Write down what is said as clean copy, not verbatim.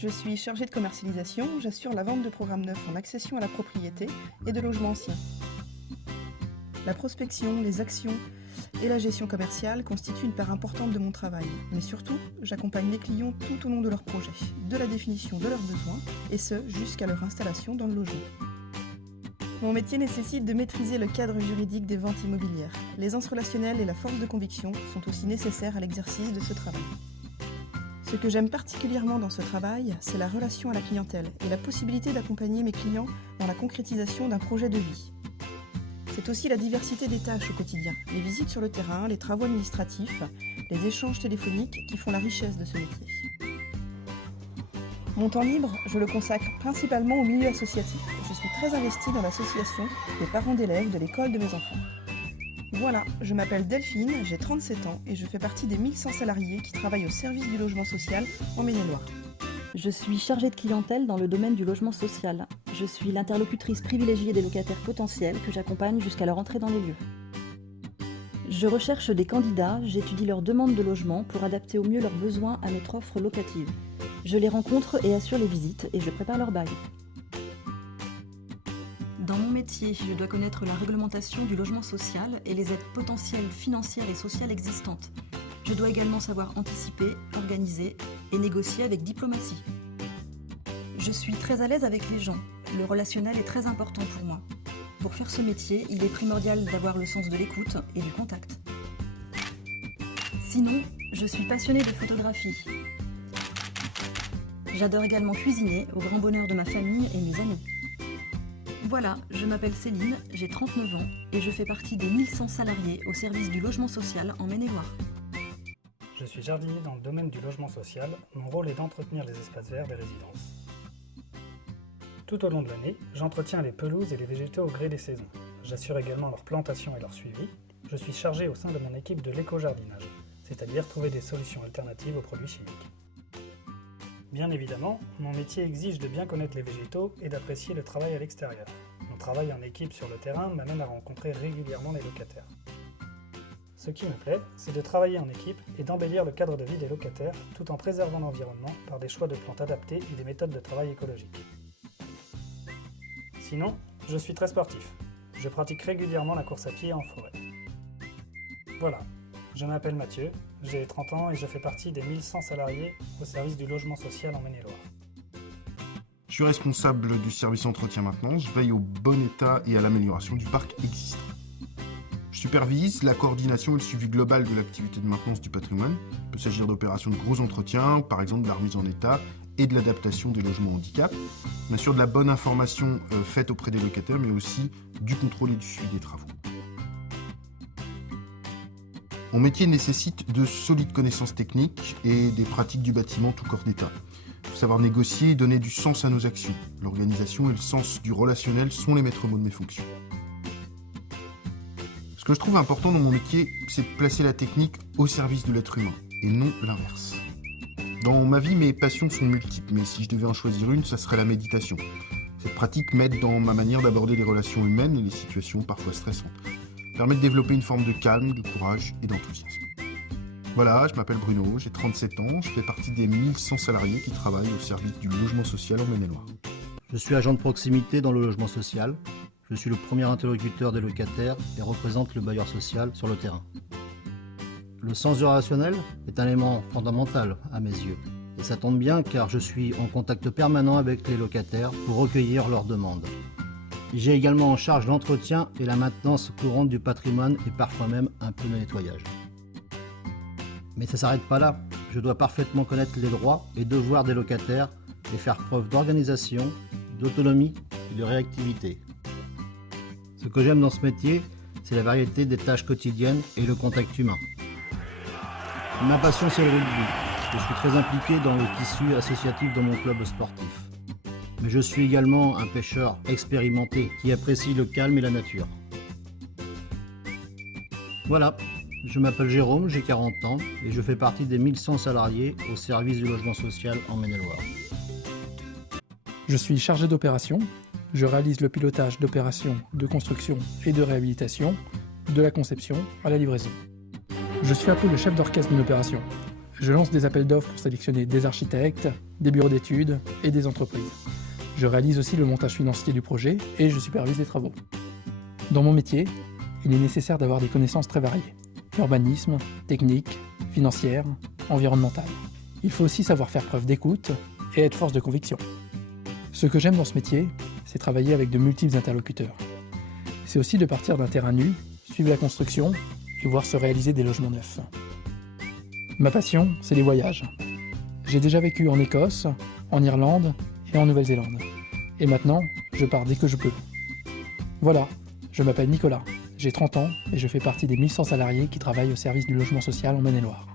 Je suis chargée de commercialisation, j'assure la vente de programmes neufs en accession à la propriété et de logements anciens. La prospection, les actions et la gestion commerciale constituent une part importante de mon travail. Mais surtout, j'accompagne les clients tout au long de leur projet, de la définition de leurs besoins, et ce, jusqu'à leur installation dans le logement. Mon métier nécessite de maîtriser le cadre juridique des ventes immobilières. L'aisance relationnelle et la force de conviction sont aussi nécessaires à l'exercice de ce travail. Ce que j'aime particulièrement dans ce travail, c'est la relation à la clientèle et la possibilité d'accompagner mes clients dans la concrétisation d'un projet de vie. C'est aussi la diversité des tâches au quotidien, les visites sur le terrain, les travaux administratifs, les échanges téléphoniques qui font la richesse de ce métier. Mon temps libre, je le consacre principalement au milieu associatif. Je suis très investie dans l'association des parents d'élèves de l'école de mes enfants. Voilà, je m'appelle Delphine, j'ai 37 ans et je fais partie des 1100 salariés qui travaillent au service du logement social en Maine-et-Loire. Je suis chargée de clientèle dans le domaine du logement social. Je suis l'interlocutrice privilégiée des locataires potentiels que j'accompagne jusqu'à leur entrée dans les lieux. Je recherche des candidats, j'étudie leurs demandes de logement pour adapter au mieux leurs besoins à notre offre locative. Je les rencontre et assure les visites et je prépare leur bail. Dans mon métier, je dois connaître la réglementation du logement social et les aides potentielles financières et sociales existantes. Je dois également savoir anticiper, organiser et négocier avec diplomatie. Je suis très à l'aise avec les gens. Le relationnel est très important pour moi. Pour faire ce métier, il est primordial d'avoir le sens de l'écoute et du contact. Sinon, je suis passionnée de photographie. J'adore également cuisiner, au grand bonheur de ma famille et mes amis. Voilà, je m'appelle Céline, j'ai 39 ans et je fais partie des 1100 salariés au service du logement social en Maine-et-Loire. Je suis jardinier dans le domaine du logement social. Mon rôle est d'entretenir les espaces verts des résidences. Tout au long de l'année, j'entretiens les pelouses et les végétaux au gré des saisons. J'assure également leur plantation et leur suivi. Je suis chargé au sein de mon équipe de l'éco-jardinage, c'est-à-dire trouver des solutions alternatives aux produits chimiques. Bien évidemment, mon métier exige de bien connaître les végétaux et d'apprécier le travail à l'extérieur. Mon travail en équipe sur le terrain m'amène à rencontrer régulièrement les locataires. Ce qui me plaît, c'est de travailler en équipe et d'embellir le cadre de vie des locataires tout en préservant l'environnement par des choix de plantes adaptés et des méthodes de travail écologiques. Sinon, je suis très sportif. Je pratique régulièrement la course à pied en forêt. Voilà, je m'appelle Mathieu, j'ai 30 ans et je fais partie des 1100 salariés au service du logement social en Maine-et-Loire. Je suis responsable du service entretien-maintenance, je veille au bon état et à l'amélioration du parc existant. Je supervise la coordination et le suivi global de l'activité de maintenance du patrimoine. Il peut s'agir d'opérations de gros entretiens, par exemple de la remise en état et de l'adaptation des logements handicap. Bien sûr, de la bonne information faite auprès des locataires, mais aussi du contrôle et du suivi des travaux. Mon métier nécessite de solides connaissances techniques et des pratiques du bâtiment tout corps d'état. Il faut savoir négocier et donner du sens à nos actions. L'organisation et le sens du relationnel sont les maîtres mots de mes fonctions. Ce que je trouve important dans mon métier, c'est de placer la technique au service de l'être humain, et non l'inverse. Dans ma vie, mes passions sont multiples, mais si je devais en choisir une, ça serait la méditation. Cette pratique m'aide dans ma manière d'aborder les relations humaines et les situations parfois stressantes. Permet de développer une forme de calme, de courage et d'enthousiasme. Voilà, je m'appelle Bruno, j'ai 37 ans, je fais partie des 1100 salariés qui travaillent au service du logement social en Maine-et-Loire. Je suis agent de proximité dans le logement social. Je suis le premier interlocuteur des locataires et représente le bailleur social sur le terrain. Le sens du relationnel est un élément fondamental à mes yeux. Et ça tombe bien car je suis en contact permanent avec les locataires pour recueillir leurs demandes. J'ai également en charge l'entretien et la maintenance courante du patrimoine et parfois même un peu de nettoyage. Mais ça ne s'arrête pas là. Je dois parfaitement connaître les droits et devoirs des locataires et faire preuve d'organisation, d'autonomie et de réactivité. Ce que j'aime dans ce métier, c'est la variété des tâches quotidiennes et le contact humain. Ma passion, c'est le rugby. Je suis très impliqué dans le tissu associatif de mon club sportif. Mais je suis également un pêcheur expérimenté qui apprécie le calme et la nature. Voilà, je m'appelle Jérôme, j'ai 40 ans et je fais partie des 1100 salariés au service du logement social en Maine-et-Loire. Je suis chargé d'opération. Je réalise le pilotage d'opérations de construction et de réhabilitation, de la conception à la livraison. Je suis un peu le chef d'orchestre d'une opération. Je lance des appels d'offres pour sélectionner des architectes, des bureaux d'études et des entreprises. Je réalise aussi le montage financier du projet et je supervise les travaux. Dans mon métier, il est nécessaire d'avoir des connaissances très variées. Urbanisme, technique, financière, environnementale. Il faut aussi savoir faire preuve d'écoute et être force de conviction. Ce que j'aime dans ce métier, c'est travailler avec de multiples interlocuteurs. C'est aussi de partir d'un terrain nu, suivre la construction et voir se réaliser des logements neufs. Ma passion, c'est les voyages. J'ai déjà vécu en Écosse, en Irlande et en Nouvelle-Zélande. Et maintenant, je pars dès que je peux. Voilà, je m'appelle Nicolas, j'ai 30 ans et je fais partie des 1100 salariés qui travaillent au service du logement social en Maine-et-Loire.